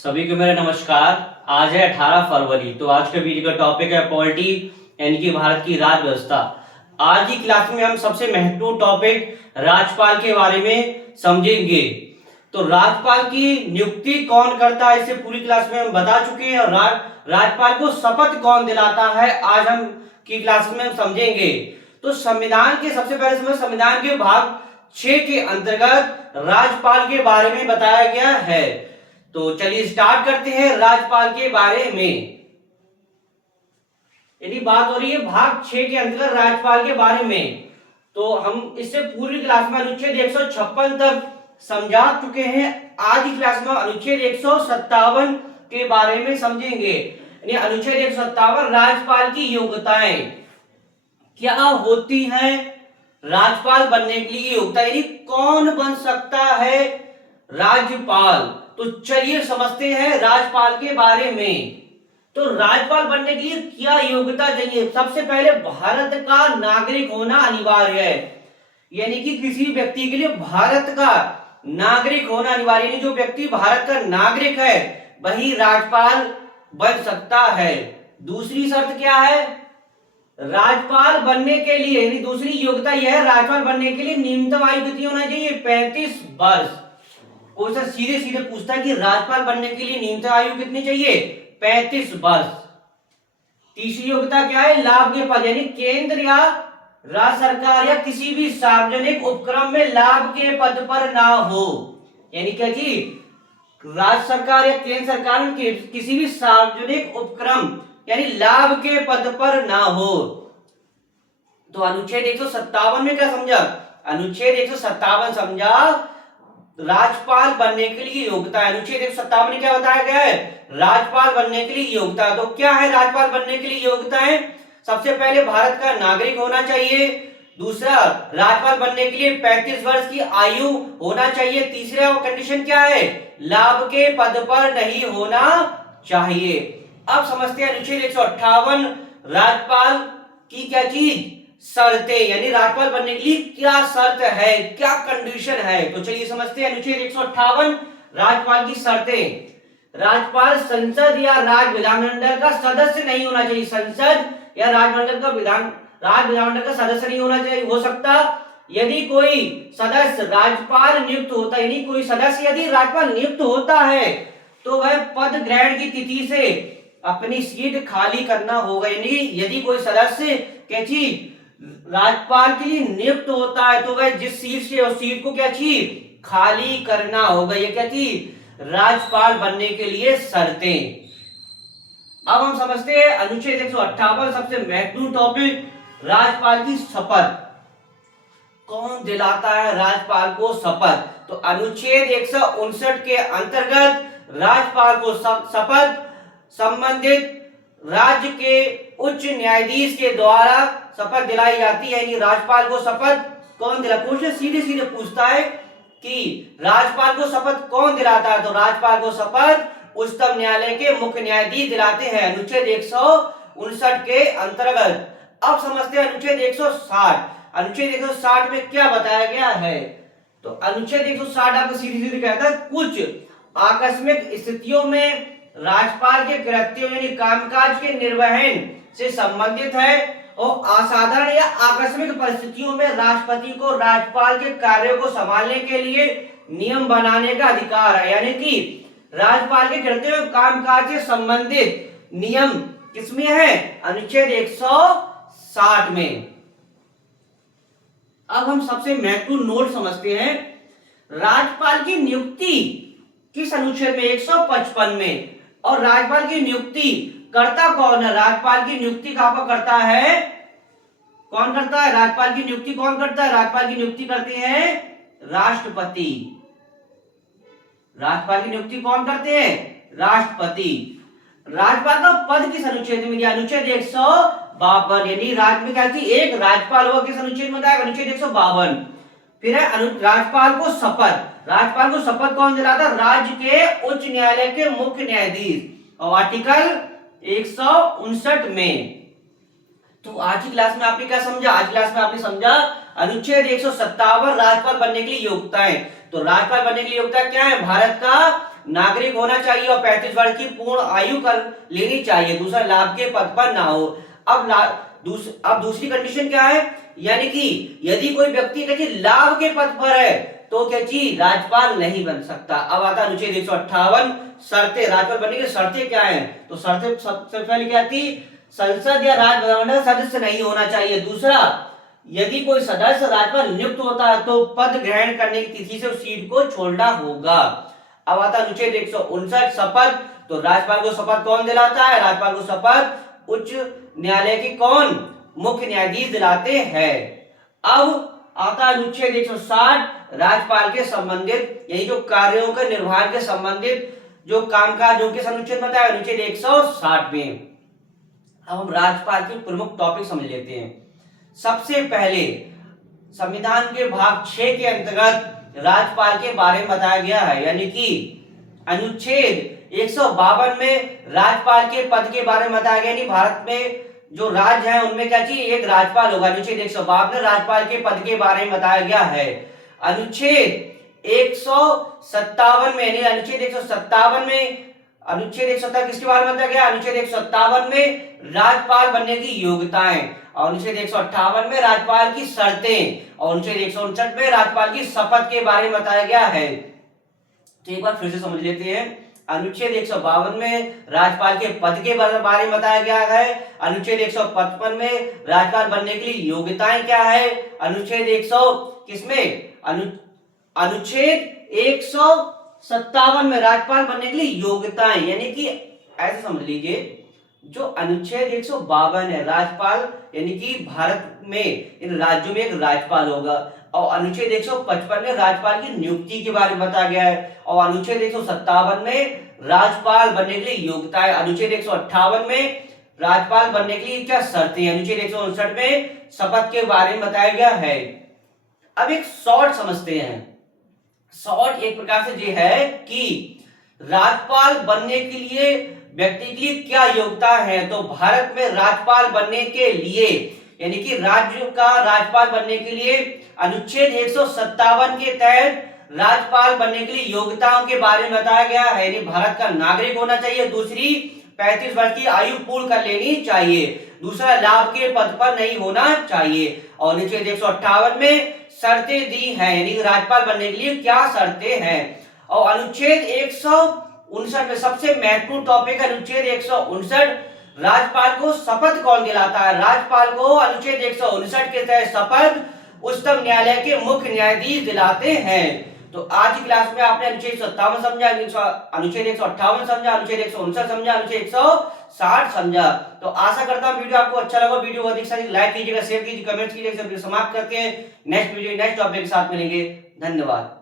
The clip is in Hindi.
सभी को मेरा नमस्कार। आज है 18 फरवरी। तो आज के वीडियो का टॉपिक है पॉलिटी यानी कि भारत की राज्य व्यवस्था। आज की क्लास में हम सबसे महत्वपूर्ण टॉपिक राज्यपाल के बारे में समझेंगे। तो राज्यपाल की नियुक्ति कौन करता है इसे पूरी क्लास में हम बता चुके हैं, और राज्यपाल को शपथ कौन दिलाता है आज हम की क्लास में हम समझेंगे। तो संविधान के सबसे पहले संविधान के भाग 6 के अंतर्गत राज्यपाल के बारे में बताया गया है। तो चलिए स्टार्ट करते हैं राज्यपाल के बारे में। यदि बात हो रही है भाग 6 के अंतर्गत राज्यपाल के बारे में, तो हम इससे पूरी क्लास में अनुच्छेद 156 तक समझा चुके हैं। आज की क्लास में अनुच्छेद 157 के बारे में समझेंगे। यानी अनुच्छेद 157 राज्यपाल की योग्यताएं क्या होती हैं। राज्यपाल बनने के लिए योग्यता यानी कौन बन सकता है राज्यपाल। तो चलिए समझते हैं राज्यपाल के बारे में। तो राज्यपाल बनने के लिए क्या योग्यता चाहिए। सबसे पहले भारत का नागरिक होना अनिवार्य है, यानी कि किसी व्यक्ति के लिए भारत का नागरिक होना अनिवार्य है। जो व्यक्ति भारत का नागरिक है वही राज्यपाल बन सकता है। दूसरी शर्त क्या है, राज्यपाल बनने के लिए यानी दूसरी योग्यता यह है, राज्यपाल बनने के लिए न्यूनतम आयु कितनी होना चाहिए, 35 वर्ष। क्वेश्चन सीधे सीधे पूछता है कि राज्यपाल बनने के लिए न्यूनतम आयु कितनी चाहिए, 35 वर्ष। तीसरी योग्यता क्या है, लाभ के पद यानी केंद्र या राज्य सरकार या किसी भी सार्वजनिक उपक्रम में लाभ के पद पर ना हो। यानी क्या जी, राज्य सरकार या केंद्र सरकार में किसी भी सार्वजनिक उपक्रम यानी लाभ के पद पर ना हो। तो अनुच्छेद 157 में क्या समझा, अनुच्छेद 157 समझा राज्यपाल बनने के लिए योग्यता। अनुच्छेद 157 में क्या बताया गया है, राज्यपाल बनने के लिए योग्यता। तो क्या है राज्यपाल बनने के लिए योग्यताएं, सबसे पहले भारत का नागरिक होना चाहिए। दूसरा, राज्यपाल बनने के लिए 35 वर्ष की आयु होना चाहिए। तीसरा कंडीशन क्या है, लाभ के पद पर नहीं होना चाहिए। अब समझते हैं अनुच्छेद 158 राज्यपाल की क्या चीज, शर्तें, यानी राज्यपाल बनने के लिए क्या शर्त है, क्या कंडीशन है। तो चलिए समझते हैं अनुच्छेद 158 राज्यपाल की शर्तें। राज्यपाल संसद या राज्य विधानमंडल का सदस्य नहीं होना चाहिए। संसद या राज्य विधानमंडल का सदस्य नहीं होना चाहिए। हो सकता यदि कोई सदस्य राज्यपाल नियुक्त होता है, यानी कोई सदस्य यदि राज्यपाल नियुक्त होता है तो वह पद ग्रहण की तिथि से अपनी सीट खाली करना होगा। यानी यदि कोई सदस्य क्या चीज राज्यपाल के लिए नियुक्त होता है तो वह जिस सीट से उस सीट को क्या चीज खाली करना होगा। ये क्या थी, राज्यपाल बनने के लिए शर्तें। अब हम समझते हैं अनुच्छेद 158 सबसे महत्वपूर्ण टॉपिक, राज्यपाल की शपथ। कौन दिलाता है राज्यपाल को शपथ। तो अनुच्छेद 159 के अंतर्गत राज्यपाल को शपथ संबंधित राज्य के उच्च न्यायाधीश के द्वारा शपथ दिलाई जाती है। यानी राज्यपाल को शपथ कौन दिला, क्वेश्चन सीधे सीधे पूछता है कि राज्यपाल को शपथ कौन दिलाता है। तो राज्यपाल को शपथ उच्चतम न्यायालय के मुख्य न्यायाधीश दिलाते हैं अनुच्छेद 159 के अंतर्गत। अब समझते हैं अनुच्छेद 160। अनुच्छेद 160 में क्या बताया गया है। तो अनुच्छेद 160 आपको सीधे सीधे कहता है कुछ आकस्मिक स्थितियों में राज्यपाल के कृत्यों यानी कामकाज के निर्वहन से संबंधित है, और असाधारण या आकस्मिक परिस्थितियों में राष्ट्रपति को राज्यपाल के कार्यों को संभालने के लिए नियम बनाने का अधिकार है। यानी कि राज्यपाल के कृत्यों एवं कामकाज से संबंधित नियम किसमें है, अनुच्छेद 160 में। अब हम सबसे महत्वपूर्ण नोट समझते हैं, राज्यपाल की नियुक्ति किस अनुच्छेद में, 155 में। और राज्यपाल की नियुक्ति करता कौन है, राज्यपाल की नियुक्ति कहां करता है, कौन करता है, राज्यपाल की नियुक्ति कौन करता है, राज्यपाल की नियुक्ति करते हैं राष्ट्रपति। राज्यपाल की नियुक्ति कौन करते हैं, राष्ट्रपति। राज्यपाल का पद किस अनुच्छेद में दिया, अनुच्छेद 152। यानी राज्य में क्या थी, एक राज्यपाल हुआ किस अनुच्छेद में था, अनुच्छेद 152। फिर है राज्यपाल को शपथ। राज्यपाल को शपथ कौन दिलाता, राज्य के उच्च न्यायालय के मुख्य न्यायाधीश, और आर्टिकल 159 में। तो आज की क्लास में आपने क्या समझा, आज की क्लास में आपने समझा अनुच्छेद 157 राज्यपाल बनने के लिए योग्यताएं। तो राज्यपाल बनने के लिए योग्यता क्या है, भारत का नागरिक होना चाहिए और 35 वर्ष की पूर्ण आयु कर लेनी चाहिए। दूसरा, लाभ के पद पर ना हो। अब दूसरी कंडीशन क्या है, यानी कि यदि कोई व्यक्ति कहते लाभ के पद पर है तो क्या चीज राज्यपाल नहीं बन सकता। अब आता अनुच्छेद 158 शर्तें। राज्यपाल बनने की शर्तें क्या है, तो शर्तें सबसे पहले क्या थी, संसद या राज्य सदस्य नहीं होना चाहिए। दूसरा, यदि कोई सदस्य राज्यपाल नियुक्त होता है तो पद ग्रहण करने की तिथि से उस सीट को छोड़ना होगा। अब आता अनुच्छेद 159 शपथ। तो राज्यपाल को शपथ कौन दिलाता है, राज्यपाल को शपथ उच्च न्यायालय के कौन, मुख्य न्यायाधीश दिलाते हैं। अब आता अनुच्छेद 160 राज्यपाल के संबंधित यही जो कार्यों के निर्वहन के संबंधित जो कामकाजों के अनुच्छेद बताया अनुच्छेद 160 में। अब हम राज्यपाल के प्रमुख टॉपिक समझ लेते हैं। सबसे पहले संविधान के भाग 6 के अंतर्गत राज्यपाल के बारे में बताया गया है, यानी कि अनुच्छेद 152 में राज्यपाल के पद के बारे में बताया गया। यानी भारत में जो राज्य है उनमें क्या चाहिए, एक राज्यपाल होगा। अनुच्छेद 152 में राज्यपाल के पद के बारे में बताया गया है। अनुच्छेद 157 में, यानी अनुच्छेद 157 में, अनुच्छेद 157 किसके बारे में बताया गया, अनुच्छेद 157 में राज्यपाल बनने की योग्यताएं, और अनुच्छेद 158 में राज्यपाल की शर्तें, और अनुच्छेद 159 में राज्यपाल की शपथ के बारे में बताया गया है। तो एक बार फिर से समझ लेते हैं। अनुच्छेद 152 में राज्यपाल के पद के बारे में बताया गया है। अनुच्छेद 155 में राज्यपाल बनने के लिए योग्यताएं क्या है। अनुच्छेद 100 किसमें, अनुच्छेद 157 में राज्यपाल बनने के लिए योग्यताएं, यानी कि ऐसे समझ लीजिए जो अनुच्छेद 152 है राज्यपाल, यानी कि भारत में इन राज्यों में एक राज्यपाल होगा, और अनुच्छेद 155 में राज्यपाल की नियुक्ति के बारे में बताया गया है, और अनुच्छेद 157 में राज्यपाल बनने के लिए योग्यताएं, अनुच्छेद 158 में राज्यपाल बनने के लिए क्या शर्तें, अनुच्छेद 159 में शपथ के बारे में बताया गया है। अब एक शॉर्ट समझते हैं। शॉर्ट एक प्रकार से ये है कि राज्यपाल बनने के लिए व्यक्ति के लिए क्या योग्यता है। तो भारत में राज्यपाल बनने के लिए, यानी कि राज्य का राज्यपाल बनने के लिए अनुच्छेद 157 के तहत राज्यपाल बनने के लिए योग्यताओं के बारे में बताया गया है। यानी भारत का नागरिक होना चाहिए। दूसरी, 35 वर्ष की आयु पूर्ण कर लेनी चाहिए। दूसरा, लाभ के पद पर नहीं होना चाहिए। और अनुच्छेद 158 में शर्तें दी हैं, यानी राज्यपाल बनने के लिए क्या शर्तें हैं। और अनुच्छेद 159 में सबसे महत्वपूर्ण टॉपिक अनुच्छेद 159, राज्यपाल को शपथ कौन दिलाता है। राज्यपाल को अनुच्छेद 159 के तहत शपथ उच्चतम न्यायालय के मुख्य न्यायाधीश दिलाते हैं। तो आज की क्लास में आपने अनुच्छेद 157 समझा, अनुच्छेद 158 समझा, अनुच्छेद 159 समझा, अनुच्छेद 160 समझा। तो आशा करता हूं वीडियो आपको अच्छा लगा। वीडियो को अधिक से अधिक लाइक कीजिएगा, शेयर कीजिए, कमेंट कीजिएगा। समाप्त करते हैं। नेक्स्ट वीडियो नेक्स्ट टॉपिक के साथ मिलेंगे। धन्यवाद।